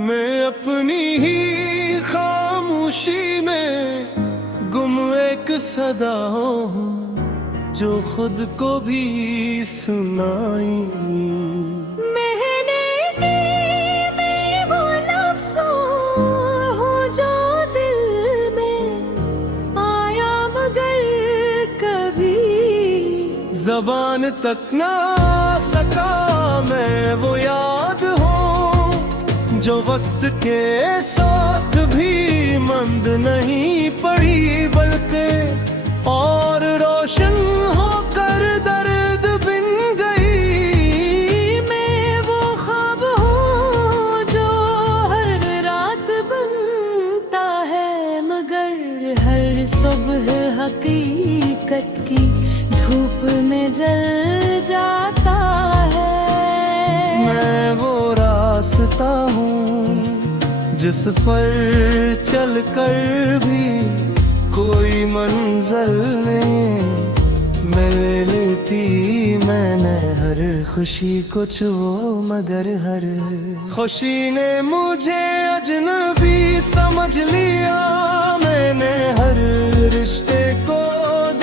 मैं अपनी ही खामोशी में गुम एक सदा हूँ जो खुद को भी सुनाई। मैंने में वो लफ्ज़ों हो जो दिल में आया मगर कभी ज़बान तक ना सका मैं वो याद हूँ जो वक्त के साथ भी मंद नहीं पड़ी बल्कि और रोशन होकर दर्द बिन गई। मैं वो ख्वाब हूँ जो हर रात बनता है मगर हर सुबह हकीकत की धूप में जल जाता है। मैं वो रास्ता हूँ जिस पर चल कर भी कोई मंजिल नहीं मिलती। मैंने हर खुशी को छुओ मगर हर खुशी ने मुझे अजनबी समझ लिया। मैंने हर रिश्ते को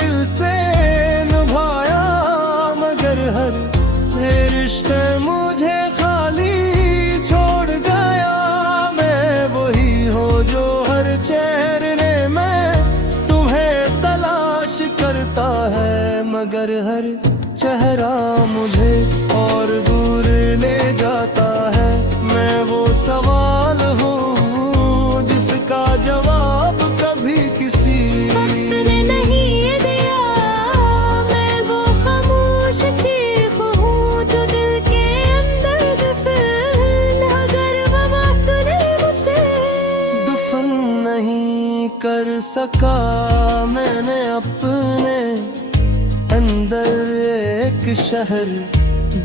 दिल से निभाया मगर हर रिश्ते मुझे खाली छोड़ गया। मैं वही हूँ जो हर चेहरे में तुम्हें तलाश करता है मगर हर चेहरा मुझे और दूर ले जाता है। मैं वो सवाल हूँ जिसका जवाब कभी किसी वक्त ने नहीं दिया। मैं वो खामोश चीख हूँ जो दिल के अंदर दफन अगर वो वक्त ने मुझसे दफन नहीं कर सका। मैंने अपने अंदर एक शहर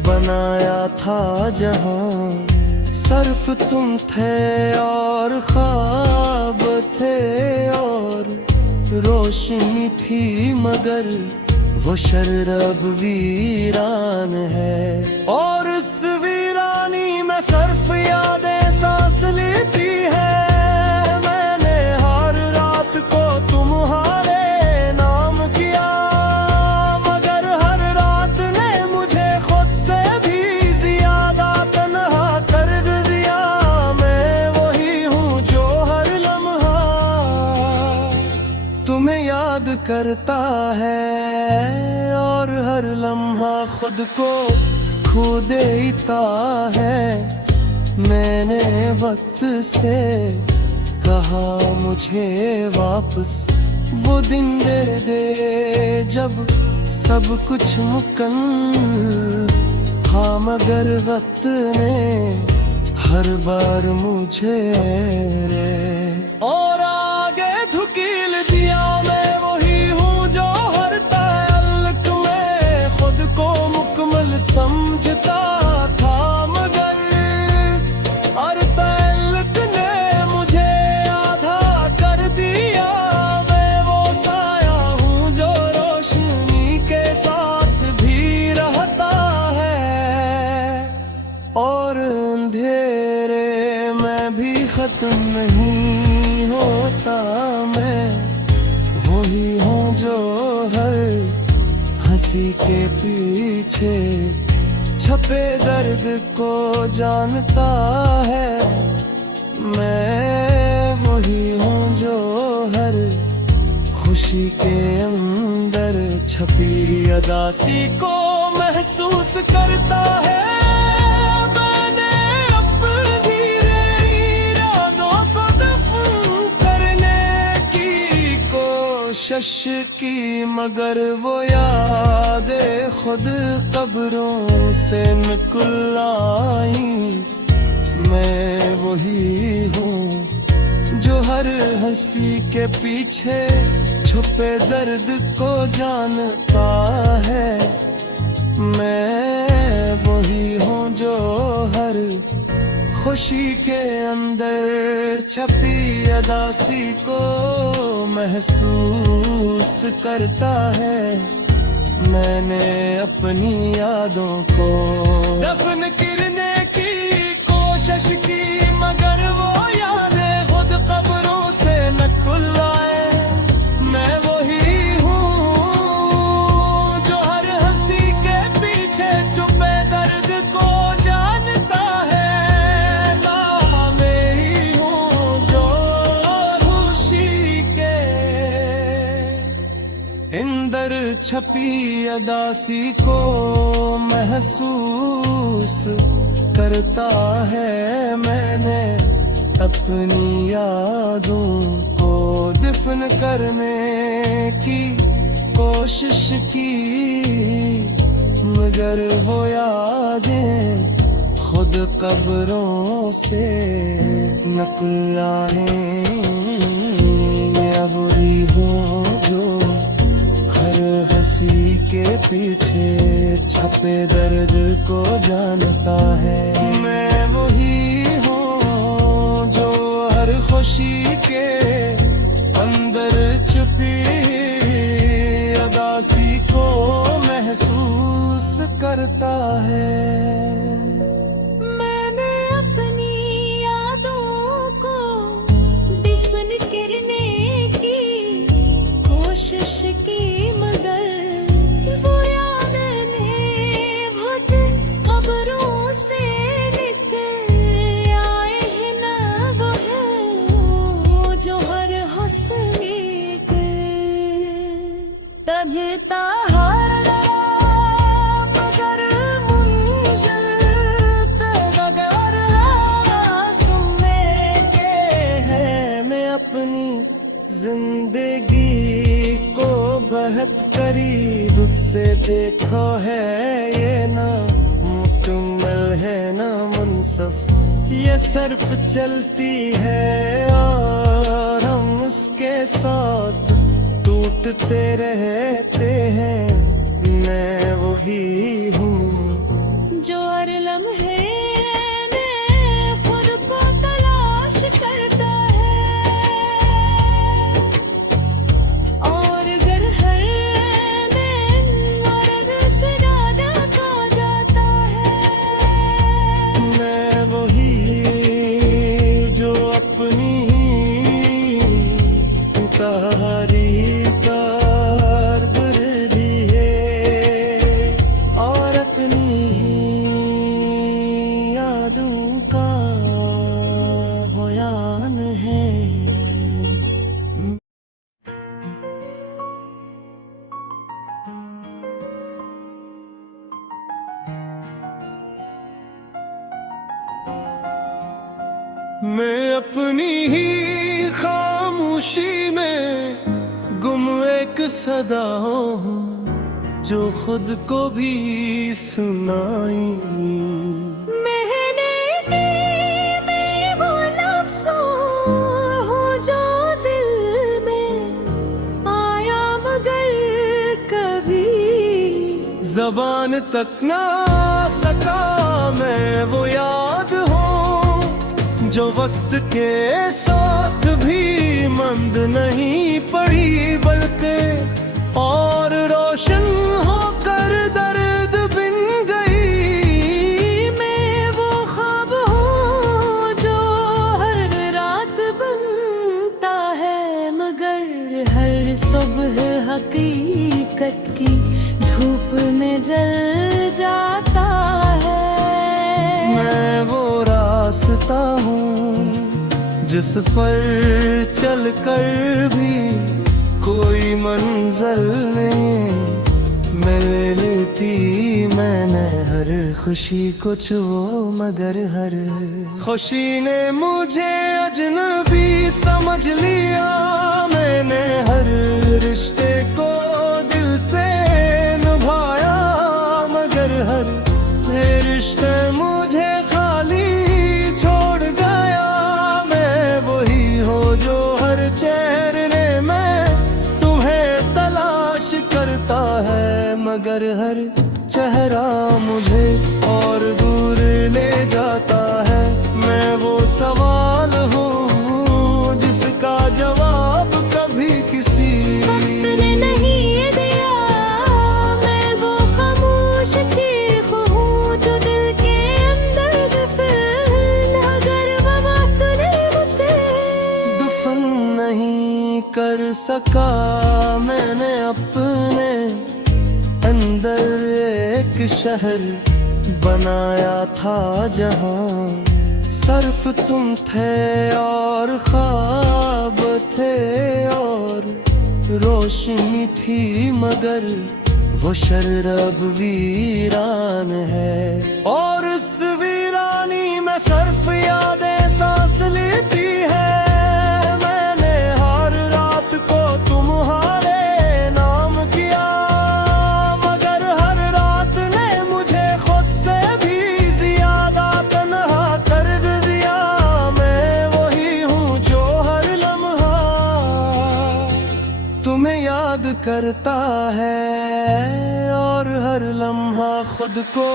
बनाया था जहाँ सिर्फ तुम थे और ख्वाब थे और रोशनी थी मगर वो शहर अब वीरान है और उस वीरानी में सिर्फ यादें सांस लेती है। मैंने हर रात को तुम्हारे नाम किया मगर हर रात ने मुझे खुद से भी ज्यादा तन्हा कर दिया। मैं वही हूँ जो हर लम्हा तुम्हें याद करता है और हर लम्हा खुद को खो देता है। मैंने वक्त से कहा मुझे वापस वो दिन दे दे जब सब कुछ मुकम्मल था मगर वक्त ने हर बार मुझे और आगे धुकेल दिया। मैं वही हूँ जो हर ताल्लुक में खुद को मुकम्मल समझता था मगर हर ताल्लुक ने मुझे आधा कर दिया। मैं वो साया हूँ जो रोशनी के साथ भी रहता है और अंधेरे में भी खत्म नहीं होता। मैं वही हूँ जो हर हंसी के पीछे छपे दर्द को जानता है। मैं वही हूँ जो हर खुशी के अंदर छपी अदासी को महसूस करता है। मैंने अपनी इरादों को दफन करने की कोशिश की मगर वो यादें खुद कब्रों से निकल आई। मैं वही हूँ जो हर हंसी के पीछे छुपे दर्द को जानता है। मैं वही हूँ जो हर खुशी के अंदर छपी अदासी को महसूस करता है। मैंने अपनी यादों को दफन करने की कोशिश की मगर कब्रों से नकुल लाए। मैं वही हूँ जो हर हंसी के पीछे छुपे दर्द को जानता है। मैं ही हूँ जो खुशी के अंदर छपी अदासी को महसूस करता है। मैंने अपनी यादों को दफन करने की कोशिश की, मगर वो यादें खुद कब्रों से नकल आए। मैं बुरी हूँ जो हर हंसी के पीछे छपे दर्द को जानता है। मैं वही हूँ जो हर खुशी के अंदर छुपी अदासी को महसूस करता है। मैंने अपनी यादों को दफन करने की कोशिश की, मगर वो यादें बहुत कब्रों से निकल आए हैं ना। वो है जो हर हंसी के तन्हता मगर मुंजिल बगैर सुनने के है। मैं अपनी जिंदगी को बहुत करीब से देखो है। ये ना मुकम्मल है ना मुनसफ, ये सिर्फ चलती है और हम उसके साथ टूटते रहते हैं। मैं वही हूँ जो हर लम्हे में खुद को तलाश करता है, और अगर हर दिन मर्द से ज्यादा खा जाता है। मैं वही जो अपनी कारकर्दगी है और अपनी यादों का बयान है। मैं अपनी ही खामोशी में गुम एक सदा हूँ जो खुद को भी सुनाई। मैंने मैं वो लफ्ज़ों हूँ जो दिल में आया मगर कभी ज़बान तक ना सका। मैं वो याद हूँ जो वक्त के साथ भी मंद नहीं पड़ी, बल्कि और रोशन होकर दर्द बिन गई। मैं वो ख्वाब हूँ जो हर रात बनता है, मगर हर सुबह हकीकत की धूप में जल जाता है। मैं वो रास्ता हूँ जिस पर चल कर भी कोई मंजिल नहीं मिलती। मैंने हर खुशी को छुओ, मगर हर खुशी ने मुझे अजनबी समझ लिया। मैंने हर रिश्ते को दिल से निभाया, मगर हर रिश्ते मुझे खाली छोड़ गया। मैं वही हूँ जो हर चेहरे में तुम्हें तलाश करता है, मगर हर चेहरा मुझे और दूर ले जाता है। मैं वो सवाल हूँ जिसका जवाब कभी किसी वक्त ने नहीं दिया। मैं वो खामोश चीख हूँ जो दिल के अंदर दफन, अगर वो वक्त ने मुझसे नहीं कर सका मैंने अपने अंदर एक शहर बनाया था जहां सर्फ तुम थे और ख्वाब थे और रोशनी थी मगर वो शहर अब वीरान है और उस वीरानी में सर्फ यादें सांस लेती है। मैंने हर रात को तुम्हारे नाम किया मगर हर रात ने मुझे खुद से भी ज्यादा तन्हा कर दिया। मैं वही हूँ जो हर लम्हा तुम्हें याद करता है और हर लम्हा खुद को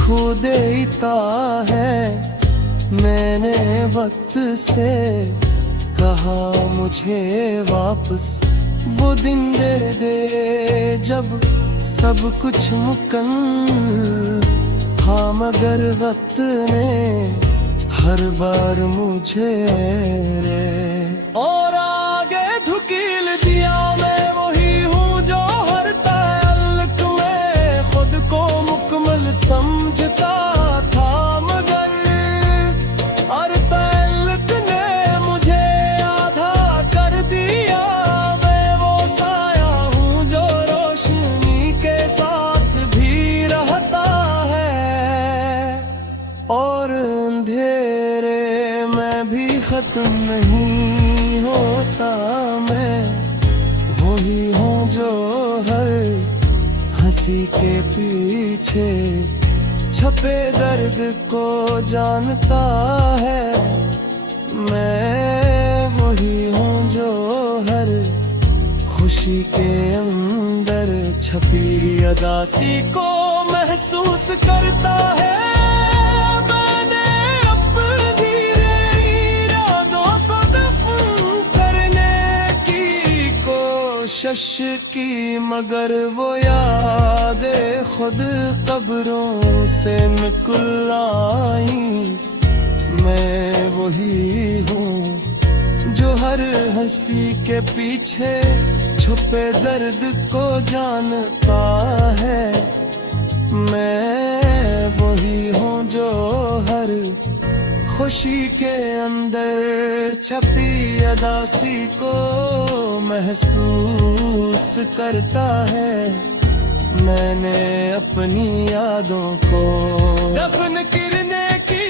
खो देता है। मैंने वक्त से कहा मुझे वापस वो दिन दे दे जब सब कुछ मुकम्मल था मगर वक्त ने हर बार मुझे और आगे धुकेल दिया। मैं वही हूँ जो हर ताल्लुक में खुद को मुकम्मल समझता था मगर हर ताल्लुक ने मुझे आधा कर दिया। मैं वो साया हूँ जो रोशनी के साथ भी रहता है और अंधेरे में भी खत्म नहीं होता। मैं वही हूँ जो हर हंसी के पीछे छपे दर्द को जानता है। मैं वही हूँ जो हर खुशी के अंदर छपी अदासी को महसूस करता है। मैंने अपनी इरादों को दफन करने की कोशिश की मगर वो यादें खुद कब्रों से निकल आई। मैं वही हूँ जो हर हंसी के पीछे छुपे दर्द को जानता है। मैं वही हूँ जो हर खुशी के अंदर छपी अदासी को महसूस करता है। मैंने अपनी यादों को दफन करने की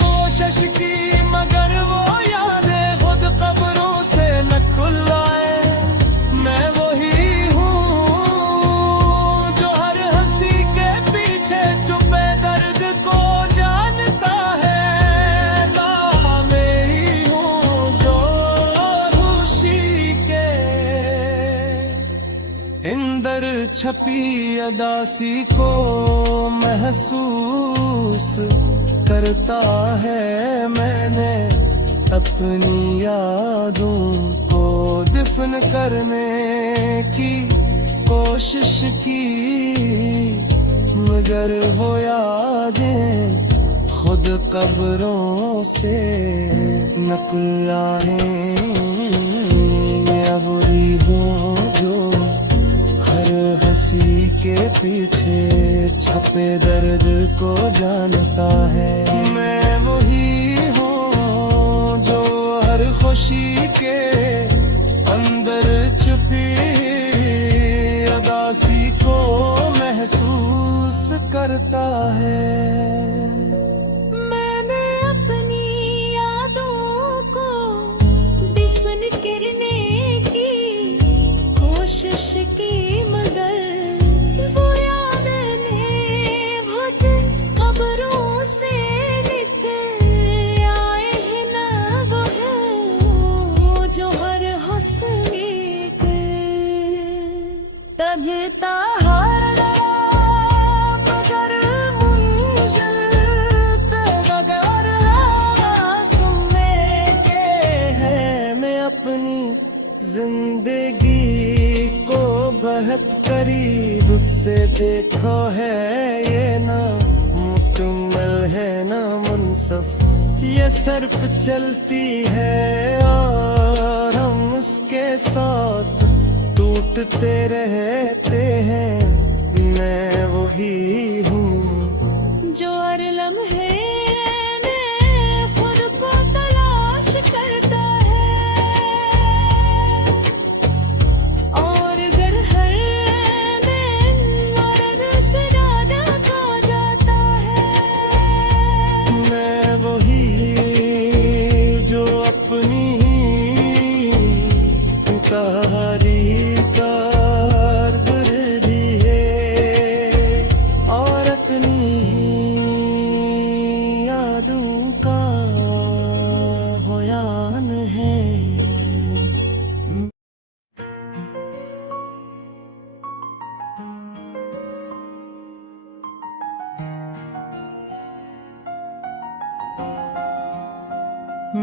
कोशिश की मगर वो यादें खुद कब्रों से निकल आए। मैं वही हूँ जो हर हंसी के पीछे छुपे दर्द को जानता है। मैं ही हूँ जो खुशी के अंदर छपी अदासी को महसूस करता है। मैंने अपनी यादों को दफन करने की कोशिश की मगर वो यादें खुद कब्रों से निकल आए। मैं वही हूँ जो हर हंसी के पीछे छपे दर्द को जानता है। मैं वही हूँ जो हर खुशी के अंदर छुपी अदासी को महसूस करता है। मैंने अपनी यादों को दफन करने की कोशिश की मगर वो यादें बहुत कब्रों से निकल आए हैं। ना वो है जो हर हंसी के तन्हता मगर मुंजिल बगैर सुनने के है। मैं अपनी जिंदगी को बहुत करीब से देखो है। ये ना मुकम्मल है ना मुनसफ ये सिर्फ चलती है और हम लौटते रहते हैं, मैं वही हूँ जो हर लम्हे में खुद को तलाश करता है, और अगर हर दिन और से ज्यादा खा जाता है। मैं वही जो अपनी कहानी कारकर्दगी है और अपनी यादों का बयान है।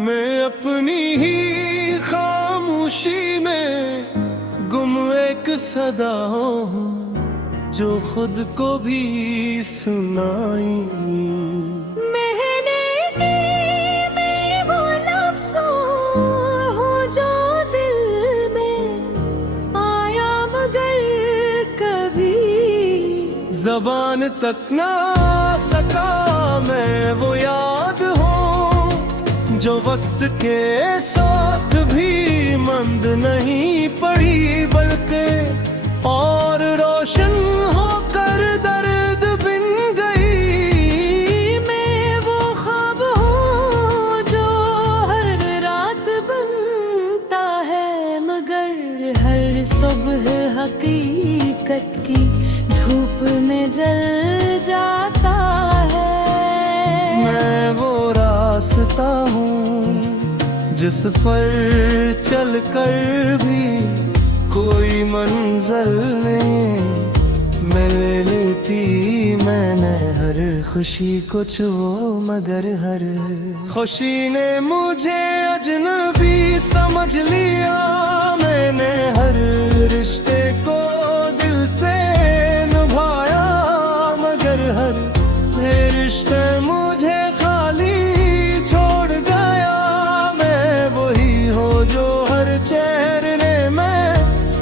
मैं अपनी ही खामोशी में गुम एक सदा हूँ, जो खुद को भी सुनाई। मैंने में वो लफ्ज़ों हूँ जो दिल में आया मगर कभी ज़बान तक ना सका मैं वो याद हूँ, जो वक्त के साथ भी मंद नहीं पड़ी, बल्कि और रोशन होकर दर्द बिन गई। मैं वो ख्वाब हूँ जो हर रात बनता है, मगर हर सुबह हकीकत की धूप में जल जाता है। मैं वो रास्ता हूँ जिस पर चल कर भी कोई मंजिल नहीं मिलती। मैंने हर खुशी को छुओ, मगर हर खुशी ने मुझे अजनबी समझ लिया। मैंने हर रिश्ते को दिल से निभाया, मगर हर रिश्ते मुझे खाली छोड़ गया। मैं वही हूँ जो हर चेहरे में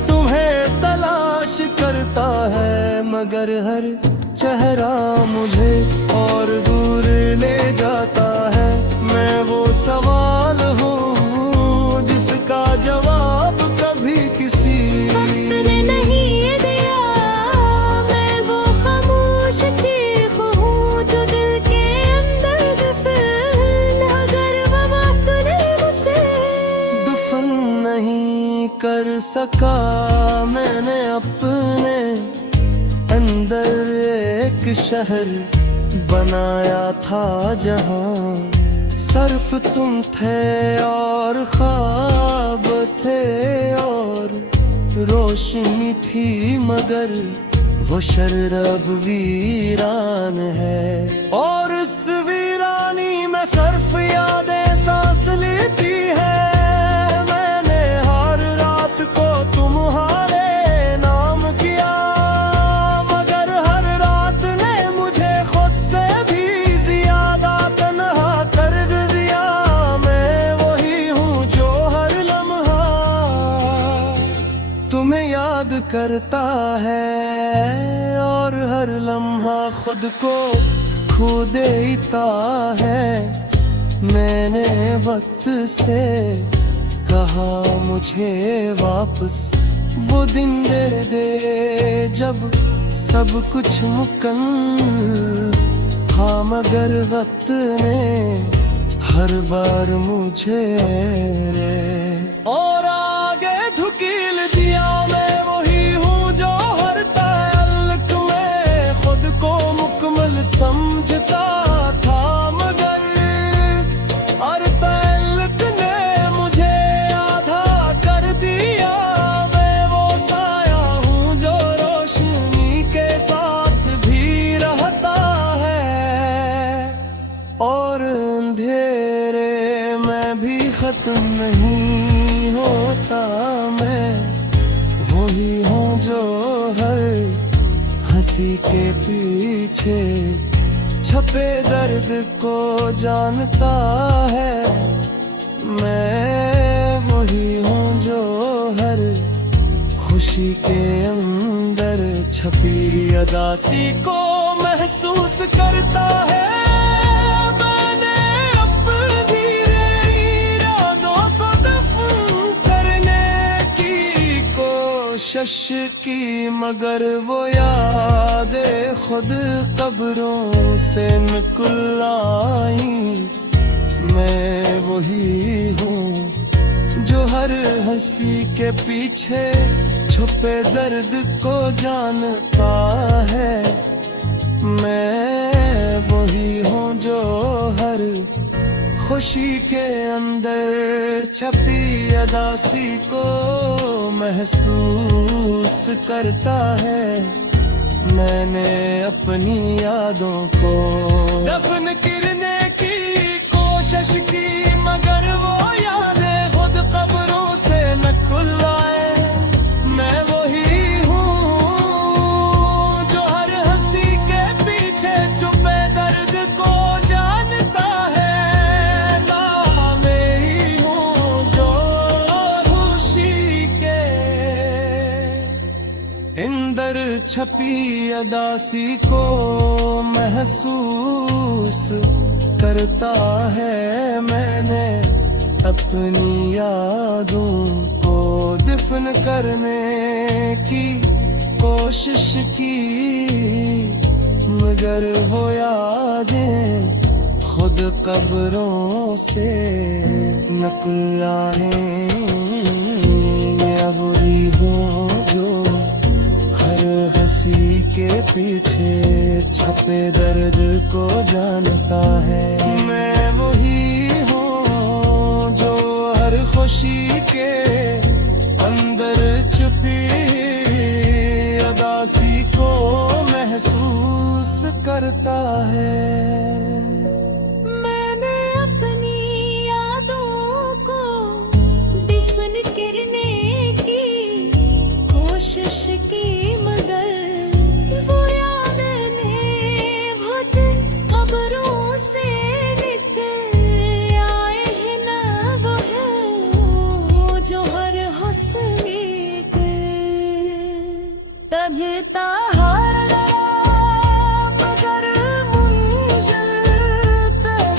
तुम्हें तलाश करता है, मगर हर चेहरा मुझे और दूर ले जाता है। मैं वो सवाल हूँ जिसका जवाब कभी किसी वक्त ने नहीं दिया। मैं वो खामोश चीख हूँ जो दिल के अंदर दफन, अगर वो बात तूने मुझसे दफन नहीं कर सका। मैंने अपने अंदर एक शहर बनाया था जहाँ सिर्फ तुम थे और ख्वाब थे और रोशनी थी, मगर वो शहर अब वीरान है। और उस वीरानी में सिर्फ यादें सांस लेती है। मैंने हर रात को तुम्हारे नाम किया, मगर हर रात ने मुझे खुद से भी ज्यादा तन्हा कर दिया। मैं वही हूँ जो हर लम्हा तुम्हें याद करता है, और हर लम्हा खुद को खो देता है। मैंने वक्त से कहा मुझे वापस वो दिन दे दे जब सब कुछ मुकम्मल था, मगर वक्त ने हर बार मुझे और आगे धुकेल दिया। मैं वही हूँ जो हर ताल्लुक में खुद को मुकम्मल समझता था, मगर हर ताल्लुक ने मुझे आधा कर दिया। मैं वो साया हूँ जो रोशनी के साथ भी रहता है, और अंधेरे में भी खत्म नहीं होता। मैं वही हूँ जो हर हंसी के पीछे छपे दर्द को जानता है। मैं वही हूँ जो हर खुशी खुशी के अंदर छपी अदासी को महसूस करता है। मैंने अपनी इरादों को दफन करने की कोशिश की, मगर वो यादें खुद कब्रों से निकल आई। मैं वही हूँ जो हर हंसी के पीछे छुपे दर्द को जानता है। मैं वही हूँ जो हर खुशी के अंदर छपी अदासी को महसूस करता है। मैंने अपनी यादों को दफन करने की कोशिश की, मगर वो यादें खुद कब्रों से निकल आए। मैं वही हूँ जो हर हंसी के पीछे छुपे दर्द को जानता है। मैं ही हूँ जो खुशी के अंदर छपी अदासी को महसूस करता है। मैंने अपनी यादों को दफन करने की कोशिश की, मगर वो यादें खुद कब्रों से निकल आए। मैं वही हूँ जो हर हंसी के पीछे छपे दर्द को जानता है। मैं वही हूँ जो हर खुशी के अंदर छुपी अदासी को महसूस करता है। मैंने अपनी यादों को दफन करने की कोशिश की, मगर वो यादें खुद कब्रों से निकल आए हैं। ना वो है जो हर हंसी के तबता मगर मुंजिल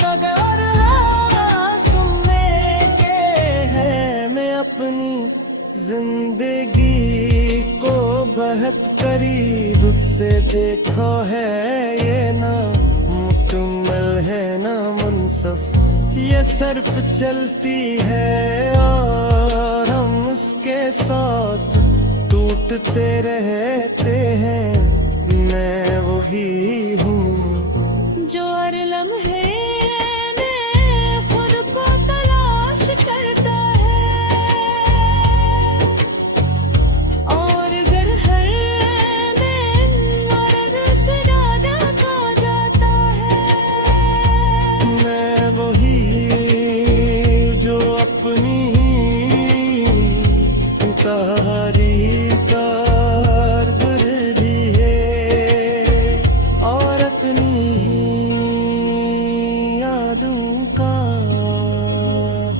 नगर सुनने के है। मैं अपनी जिंदगी को बहुत करीब से देखो है। ये ना मुकम्मल है ना मुनसफ, ये सिर्फ चलती है और हम उसके साथ टूटते रहते हैं। मैं वही हूँ जो हर लम्हे में खुद को तलाश करता है, और अगर हर दिन मर्द से ज्यादा खा जाता है। मैं वही जो अपनी तारीफ कारकर्दगी है और अपनी यादों का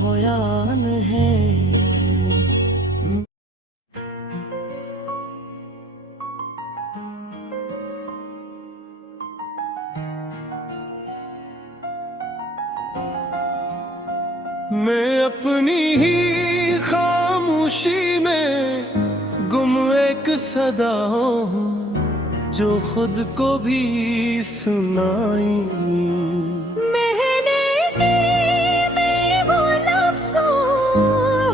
बयान है। मैं अपनी ही खामोशी में गुम एक सदा हूँ जो खुद को भी सुनाई। मैंने दिल में वो लफ्ज़ों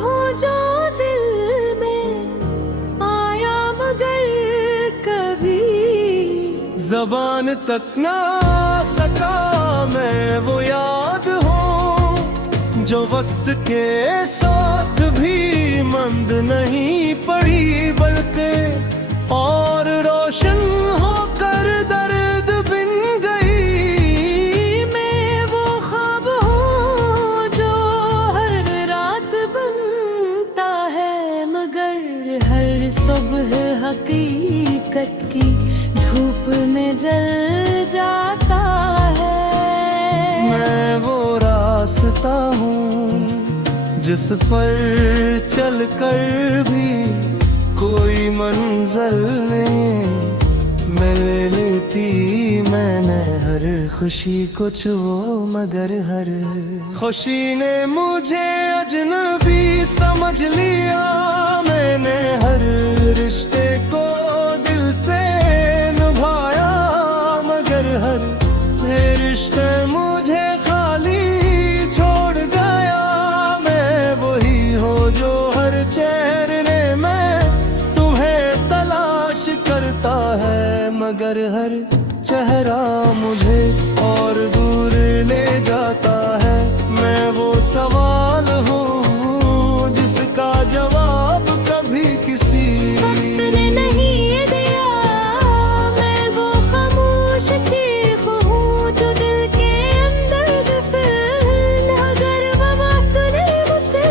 हूँ जो दिल में आया मगर कभी ज़बान तक ना सका। मैं वो याद हूँ जो वक्त के साथ भी मंद नहीं पड़ी, बल्कि और रोशन होकर दर्द बिन गई। मैं वो ख्वाब हूँ जो हर रात बनता है, मगर हर सुबह हकीकत की धूप में जल जाता है। मैं वो रास्ता हूँ जिस पर चल कर भी कोई मंजिल नहीं मिल लेती मैंने हर खुशी को छुओ मगर हर खुशी ने मुझे अजनबी समझ लिया। मैंने हर रिश्ते को दिल से निभाया मगर हर रिश्ते मुझे खाली छोड़ गया। मैं वही हूँ जो हर चेहरे में तुम्हें तलाश करता है मगर हर चेहरा मुझे और दूर ले जाता है। मैं वो सवाल हूँ जिसका जवाब कभी किसी वक्त ने नहीं ये दिया। मैं वो खामोश चीख हूँ जो दिल के अंदर दफन, अगर वो बात तूने मुझसे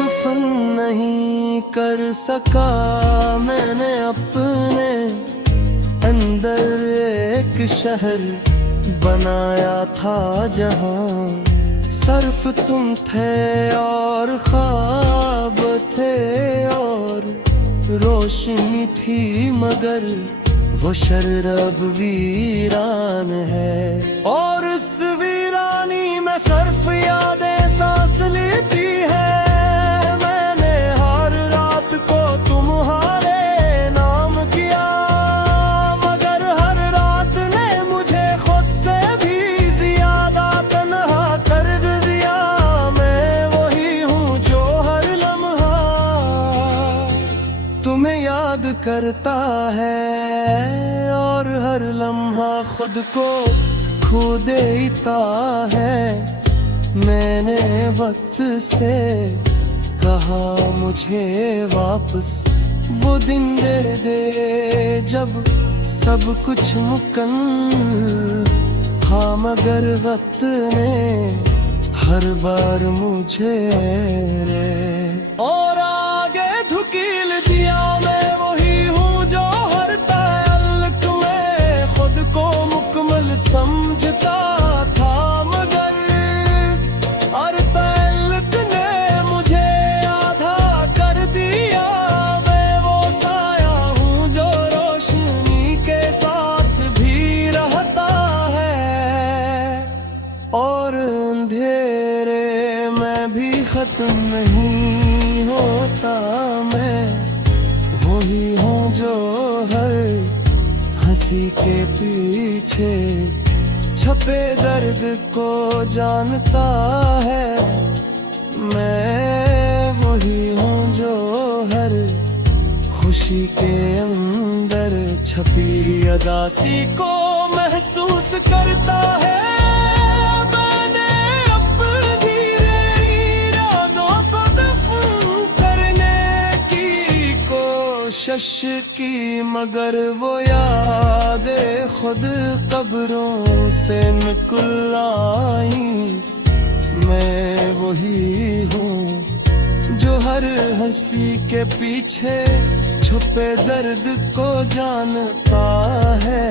दफन नहीं कर सका। मैंने अपने अंदर एक शहर बनाया था जहां सिर्फ तुम थे और ख्वाब थे और रोशनी थी मगर वो शहर अब वीरान है। और उस वीरानी में सिर्फ यादें सांस लेती है। मैंने हर रात को तुम्हारे नाम किया मगर हर रात ने मुझे खुद से भी ज्यादा तन्हा कर दिया। मैं वही हूँ जो हर लम्हा तुम्हें याद करता है और हर लम्हा खुद को खो देता है। मैंने वक्त से कहा मुझे वापस वो दिन दे दे जब सब कुछ मुकम्मल था मगर वक्त ने हर बार मुझे और आगे धुकेल दिया। मैं वही हूँ जो हर ताल्लुक में खुद को मुकम्मल समझता था मगर हर ताल्लुक ने मुझे आधा कर दिया। मैं वो साया हूँ जो रोशनी के साथ भी रहता है और अंधेरे में भी खत्म नहीं होता। मैं वही हूँ जो हर हंसी के पीछे छपे दर्द को जानता है। मैं वही हूँ जो हर खुशी के अंदर छपी अदासी को महसूस करता है। मैंने अपनी इरादों को दफन करने की कोशिश की मगर वो यादें खुद कब्रों से निकल आई। मैं वही हूँ जो हर हंसी के पीछे छुपे दर्द को जानता है।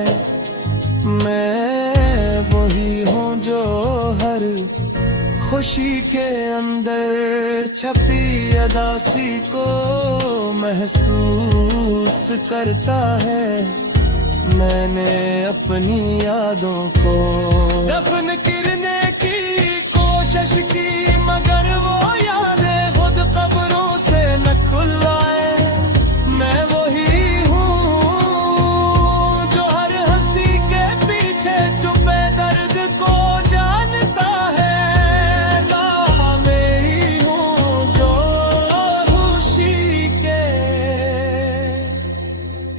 मैं वही हूँ जो हर खुशी के अंदर छपी अदासी को महसूस करता है। मैंने अपनी यादों को दफन करने की कोशिश की मगर वो यादें खुद कब्रों से निकल आए। मैं वही हूँ जो हर हंसी के पीछे छुपे दर्द को जानता है। मैं ही हूँ जो खुशी के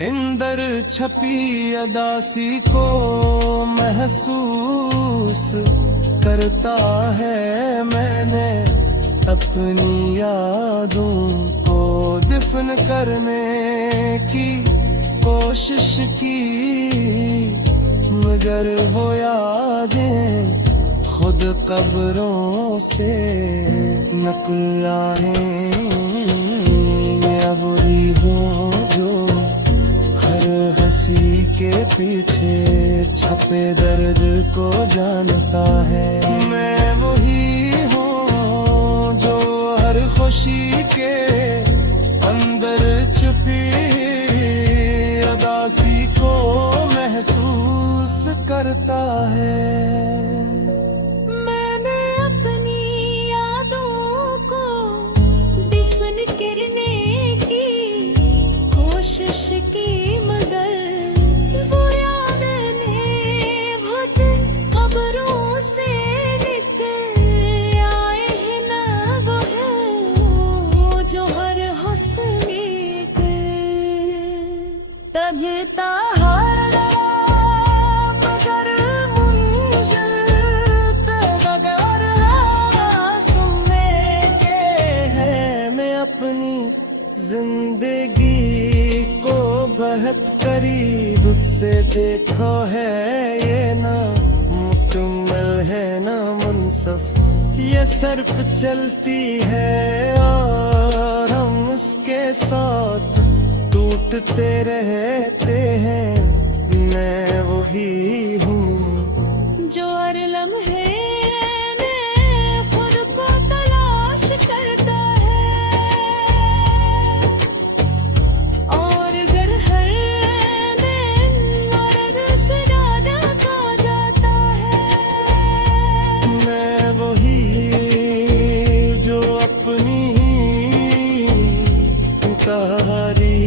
अंदर छपी अदासी को महसूस करता है। मैंने अपनी यादों को दफन करने की कोशिश की मगर वो यादें खुद कब्रों से निकल आए। मैं वही हूँ जो हर हंसी के पीछे छपे दर्द को जानता है। मैं वही हूँ जो हर खुशी के अंदर छुपी जिंदगी को बहुत करीब से देखो है ये ना मुकम्मल है ना मुनसफ, ये सिर्फ चलती है और हम उसके साथ टूटते रहते हैं। मैं वही हूँ जो हर लम्हे में खुद को तलाश करता है और अगर हर दिन मर्द से ज्यादा खा जाता है। मैं वही जो अपनी कहानी